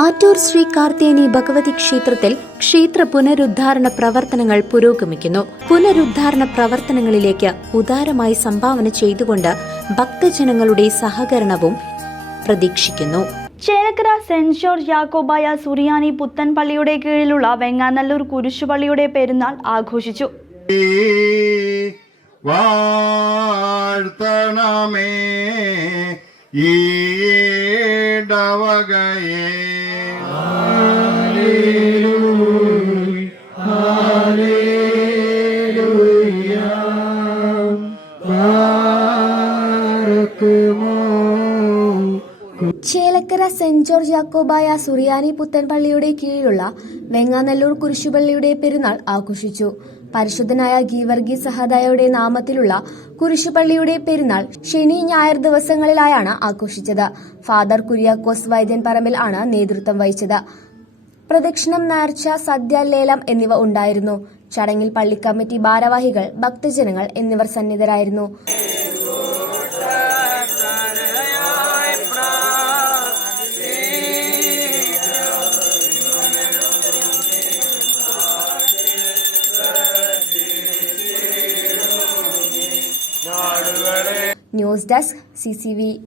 ആറ്റൂർ ശ്രീ കാർത്തേനി ഭഗവതി ക്ഷേത്രത്തിൽ ക്ഷേത്ര പുനരുദ്ധാരണ പ്രവർത്തനങ്ങൾ പുരോഗമിക്കുന്നു. പുനരുദ്ധാരണ പ്രവർത്തനങ്ങളിലേക്ക് ഉദാരമായി സംഭാവന ചെയ്തുകൊണ്ട് ഭക്തജനങ്ങളുടെ സഹകരണവും പ്രതീക്ഷിക്കുന്നു. ചേലക്കര സെന്റ് ജോർജ് യാക്കോബായ സുറിയാനി പുത്തൻപള്ളിയുടെ കീഴിലുള്ള വെങ്ങാനല്ലൂർ കുരിശുപള്ളിയുടെ പെരുന്നാൾ ആഘോഷിച്ചു. വാഴ്ത്തണമേ ഈടവകയേ ചേലക്കര സെന്റ് ജോർജ് യാക്കോബായ സുറിയാനി പുത്തൻപള്ളിയുടെ കീഴിലുള്ള വെങ്ങാനല്ലൂർ കുരിശുപള്ളിയുടെ പെരുന്നാൾ ആഘോഷിച്ചു. പരിശുദ്ധനായ ഗീവർഗീസ് സഹദായയുടെ നാമത്തിലുള്ള കുരിശുപള്ളിയുടെ പെരുന്നാൾ ശനി ഞായർ ദിവസങ്ങളിലായാണ് ആഘോഷിച്ചത്. ഫാദർ കുര്യാക്കോസ് വൈദ്യൻ പറമ്പിൽ ആണ് നേതൃത്വം വഹിച്ചത്. പ്രദക്ഷിണം, നേർച്ച, സദ്യ, ലേലം എന്നിവ ഉണ്ടായിരുന്നു. ചടങ്ങിൽ പള്ളി കമ്മിറ്റി ഭാരവാഹികൾ, ഭക്തജനങ്ങൾ എന്നിവർ സന്നിധരായിരുന്നു. News desk CCV.